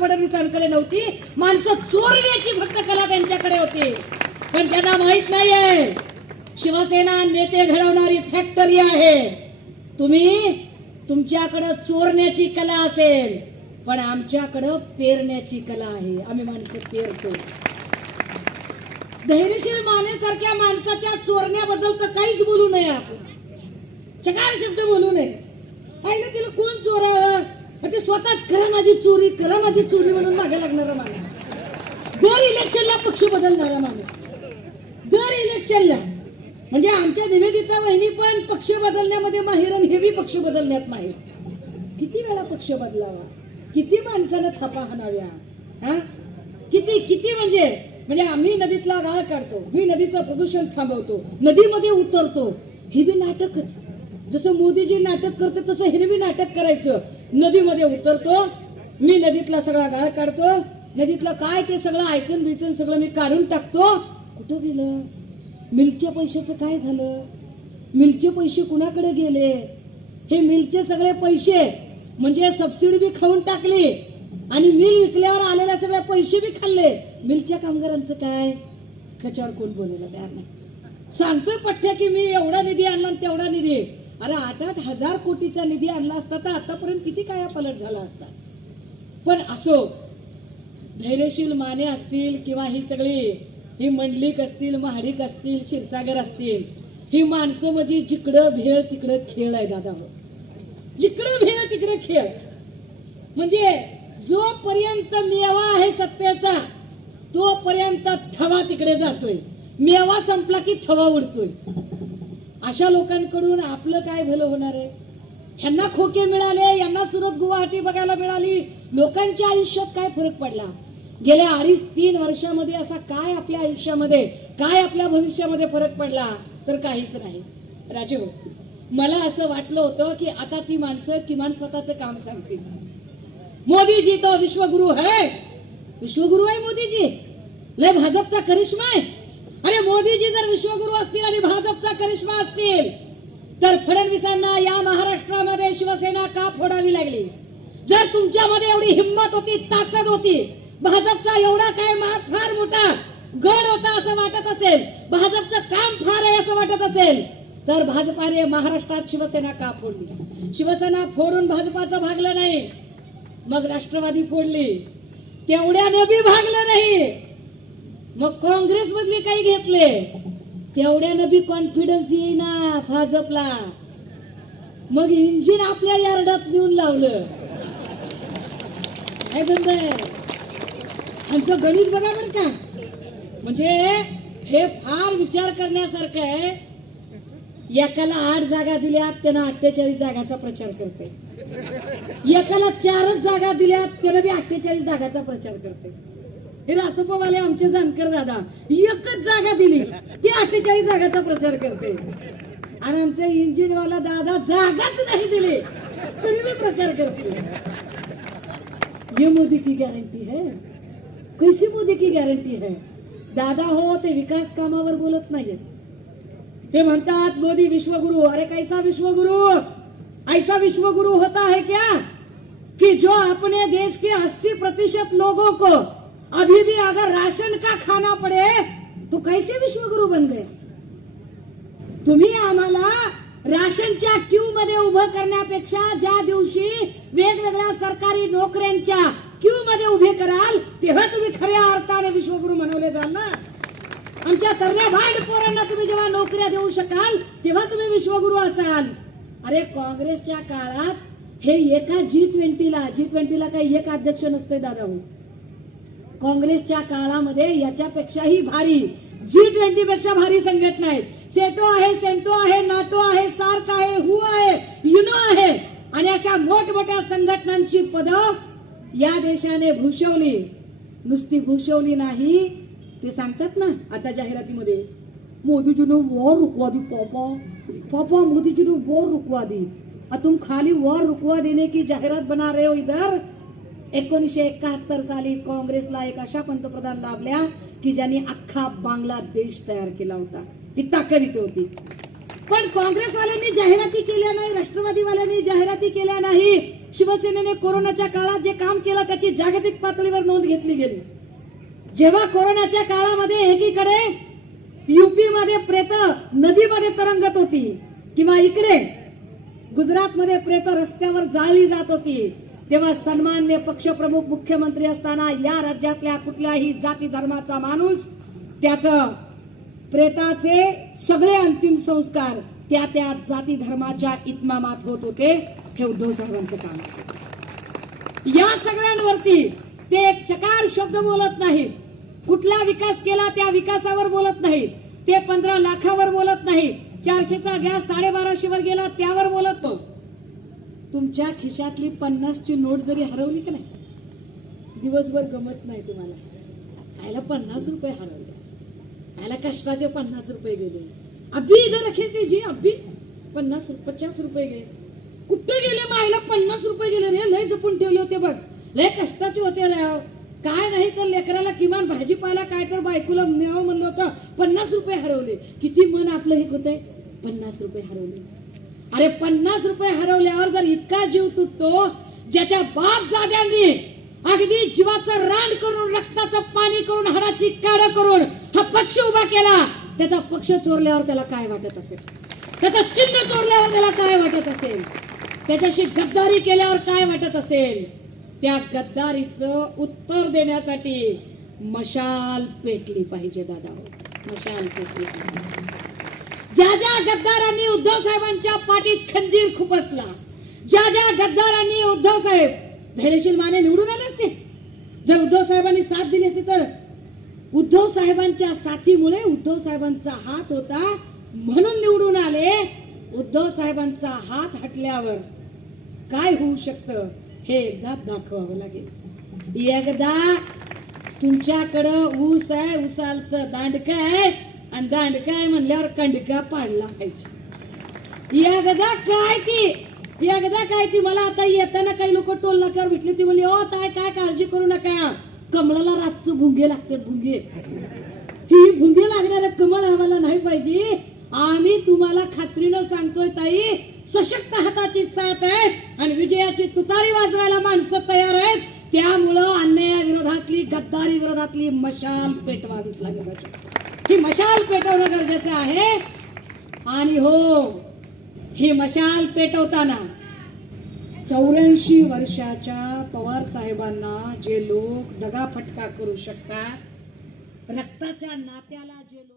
फडणवीसांकडे नव्हती. माणसं चोरण्याची फक्त कला त्यांच्याकडे होती. पण त्यांना माहीत नाहीये. शिवसेना नेते घडवणारी फॅक्टरी आहे. तुम्ही तुमच्याकडं चोरण्याची कला असेल पण आमच्याकडं पेरण्याची कला आहे. आम्ही माणसं पेरतो. धैर्यशील मानेसारख्या माणसाच्या चोरण्याबद्दल तर काहीच बोलू नये आपण. चकार शब्द बोलू नये. आहे ना तिला कोण चोरावं? मग ते स्वतःच खरं माझी चोरी करा माझी चोरी म्हणून मागे लागणारा माणूस. दर इलेक्शनला पक्ष बदलणारा माणूस. दर इलेक्शनला. म्हणजे आमच्या निवेदिता वहिनी पण पक्ष बदलण्यामध्ये माहीर आणि हे पक्ष बदलण्यात माहीर. किती वेळा पक्ष बदलावा? किती माणसानं थापा हाणाव्या? हा? किती किती म्हणजे म्हणजे आम्ही नदीतला गाळ काढतो मी नदीचं प्रदूषण थांबवतो नदीमध्ये उतरतो. हे बी नाटकच. जसं मोदीजी नाटक करते तसं हे बी नाटक करायचं. नदीमध्ये उतरतो मी नदीतला सगळा गाळ काढतो नदीतलं काय ते सगळं आयचन बिचन सगळं मी काढून टाकतो. कुठं गेलं? मिलच्या पैशाचं काय झालं? मिलचे पैसे कुणाकडे गेले? हे मिलचे सगळे पैसे म्हणजे सबसिडी बी खाऊन टाकली आणि मिल विकल्यावर आलेल्या सगळ्या पैसे बी खाल्ले. मिलच्या कामगारांचं काय? त्याच्यावर कोण बोलायला तयार नाही. सांगतोय पठ्ठ्या की मी एवढा निधी आणला आणि तेवढा निधी. अरे आठ आठ हजार कोटीचा निधी आणला असता तर आतापर्यंत किती काय पलट झाला असता? पण असो धैर्यशील माने असतील किंवा ही सगळी ही मंडलिक असतील महाडिक असतील क्षीरसागर असतील ही माणसं म्हणजे जिकडं भेळ तिकडं खेळ आहे दादा हो जिकडं भेळ तिकडं खेळ. म्हणजे जोपर्यंत मेवा आहे सत्तेचा तोपर्यंत थवा तिकडे जातोय. मेवा संपला की थवा उडतोय. अशा लोकांकडून आपलं काय भलं होणार आहे? ह्यांना खोके मिळाले यांना सुरत गुवाहाटी बघायला मिळाली. लोकांच्या आयुष्यात काय फरक पडला? गेल्या अडीच तीन वर्षामध्ये असा काय आपल्या आयुष्यामध्ये काय आपल्या भविष्यामध्ये फरक पडला? तर काहीच नाही. राजीव हो, मला असं वाटलं होतं की आता ती माणसं किमान स्वतःचं काम सांगतील. मोदीजी तर विश्वगुरु है विश्वगुरु आहे मोदीजी. लय भाजपचा करिश्मा आहे. अरे मोदीजी जर विश्वगुरु असतील आणि भाजपचा करिश्मा असतील तर फडणवीसांना या महाराष्ट्रामध्ये शिवसेना का फोडावी लागली? जर तुमच्यामध्ये एवढी हिंमत होती ताकद होती भाजपचा एवढा काय फार मोठा गड होता असं वाटत असेल भाजपचं काम फार आहे असं वाटत असेल तर भाजपाने महाराष्ट्रात शिवसेना का फोडली? शिवसेना फोडून भाजपाचं भागलं नाही. मग राष्ट्रवादी फोडली. तेवढ्याने बी भागलं नाही. मग काँग्रेस मधले काही घेतले? तेवढ्यानं बी कॉन्फिडन्स येईना भाजपला. मग इंजिन आपल्या यार्डात नेऊन लावलं. काय म्हणताय आमचं गणित बघा बरं का. म्हणजे हे फार विचार करण्यासारखं आहे. एकाला आठ जागा दिल्या त्यानं अठ्ठेचाळीस जागाचा प्रचार करते एकाला चारच जागा दिल्या त्याला बी अठ्ठेचाळीस जागाचा प्रचार करते हे रासपवाले आमचे जानकर दादा एकच जागा दिली. ती अठ्ठेचाळीस जागाचा प्रचार करते. आणि आमच्या इंजिनवाला दादा जागाच नाही दिली. तरी मी प्रचार करते. ये मोदी की गॅरंटी है? कैसी मोदी की गॅरंटी है? दादा हो ते विकास कामावर बोलत नाहीयेत ते म्हणतात मोदी विश्वगुरु हो. अरे कैसा विश्वगुरु? ऐसा विश्वगुरु होता है क्या? कि जो अपने देश के 80 प्रतिशत लोगों को अभी भी अगर राशन का खाना पड़े तो कैसे विश्वगुरु बन गए? तुम्ही आम्हाला राशनच्या क्यू मध्ये उभं करण्यापेक्षा ज्या दिवशी वेगवेगळ्या सरकारी नोकऱ्यांच्या क्यू मध्ये उभे कराल तेव्हा तुम्ही खऱ्या अर्थाने विश्वगुरु म्हणवले जाल ना आमच्या तरण्या भांड पोरांना तुम्ही जेव्हा नोकऱ्या देऊ शकाल तेव्हा तुम्ही विश्वगुरु असाल. अरे काँग्रेसच्या काळात हे एका जी ट्वेंटीला जी ट्वेंटीला काही एक अध्यक्ष नसते दादा हो काँग्रेसच्या काळामध्ये याच्यापेक्षाही भारी जी ट्वेंटी पेक्षा भारी संघटना आहे सेटो आहे सेंटो आहे नाटो आहे सार्क आहे हु आहे युनो आहे. आणि अशा मोठमोठ्या संघटनांची पदं या देशाने भूषवली. नुसती भूषवली नाही ते सांगतात ना आता जाहिरातीमध्ये मोदीजीनं वॉर रुकवा दी पापा. पापा मोदीजीनं वॉर रुकवा दी. तुम खाली वॉर रुकवा देने की जाहिरात बना रहे हो इधर? एकोणीसशे एकाहत्तर साली काँग्रेसला एक अशा पंतप्रधान लाभल्या की ज्यांनी अख्खा बांगलादेश तयार केला होता. ही ताकद इथे होती. पण काँग्रेसवाल्यांनी जाहिराती केल्या नाही राष्ट्रवादीवाल्यांनी जाहिराती केल्या नाही. शिवसेनेने कोरोनाच्या काळात जे काम केलं त्याची जागतिक पातळीवर नोंद घेतली गेली. जेव्हा कोरोनाच्या काळामध्ये एकीकडे युपी मध्ये प्रेत नदीमध्ये तरंगत होती किंवा इकडे गुजरातमध्ये प्रेत रस्त्यावर जाळली जात होती तेव्हा सन्मान्य पक्षप्रमुख मुख्यमंत्री असताना या राज्यातल्या कुठल्याही जाती धर्माचा माणूस त्याच प्रेताचे सगळे अंतिम संस्कार त्या त्या जाती धर्माच्या इतमामात होत होते हे उद्धव साहेबांचं काम या सगळ्यांवरती ते एक चकार शब्द बोलत नाहीत. कुठला विकास केला त्या विकासावर बोलत नाहीत. ते पंधरा लाखावर बोलत नाहीत. चारशेचा गॅस साडेबाराशे वर गेला त्यावर बोलत नाही तुमच्या खिशातली पन्नासची नोट जरी हरवली का नाही दिवसभर गमत नाही तुम्हाला. आयला पन्नास रुपये हरवले. आयला कष्टाचे पन्नास रुपये गेले. अभी इधर रखे ते जी अभी. पन्नास पचास रुपये गेले. कुठे गेले मायला पन्नास रुपये गेले रे? लय जपून ठेवले होते बघ. लय कष्टाचे होते रे काय नाही तर लेकराला किमान भाजीपाला काय तर बायकोला न्यावं म्हणलं होतं. पन्नास रुपये हरवले. किती मन आपलं हे होतंय? पन्नास रुपये हरवले. अरे पन्नास रुपये हरवल्यावर जर इतका जीव तुटतो ज्याच्या बाप जाद्यांनी अगदी जीवाचं रान करून रक्ताचं पाणी करून हाडाची काड करून हा पक्ष उभा केला त्याचा पक्ष चोरल्यावर त्याला काय वाटत असेल? त्याचं चिन्ह चोरल्यावर त्याला काय वाटत असेल? त्याच्याशी गद्दारी केल्यावर काय वाटत असेल? त्या गद्दारीचं उत्तर देण्यासाठी मशाल पेटली पाहिजे दादा. मशाल पेटली पाहिजे. ज्या ज्या गद्दारांनी उद्धव साहेबांच्या पाठीत खंजीर खुपसला ज्या ज्या गद्दारांनी उद्धव साहेब धैर्यशील माने निवडून आले असते जर उद्धव साहेबांनी साथ दिली असती तर उद्धव साहेबांच्या साथीमुळे उद्धव साहेबांचा हात होता म्हणून निवडून आले. उद्धव साहेबांचा हात हटल्यावर काय होऊ शकतं हे एकदा दाखवावं लागेल. एकदा तुमच्याकडं ऊस आहे उसालचं दांडकं आहे आणि दांडकं आहे म्हणल्यावर कंडका पाडला पाहिजे. एकदा काय ती एकदा काय ती मला आता येताना काही लोक टोलनाकार नाक्यावर भेटले ती म्हणली ओ ताय काय काळजी करू नका. कमळाला रातचं भुंगे लागतात भुंगे. ही भुंगे लागणारं कमळ आम्हाला नाही पाहिजे. आम्ही तुम्हाला खात्रीनं सांगतोय ताई सशक्त हाताची साथ आहे आणि विजयाची तुतारी वाजवायला माणसं तयार आहेत. त्यामुळं अन्यायाविरोधातली गद्दारी विरोधातली मशाल पेटवावीच लागेल ही मशाल पेटवणं गरजेचं आहे. आणि हो ही मशाल पेटवताना चौऱ्याऐंशी वर्षाच्या पवार साहेबांना जे लोक दगाफटका करू शकतात रक्ताच्या नात्याला जे लोक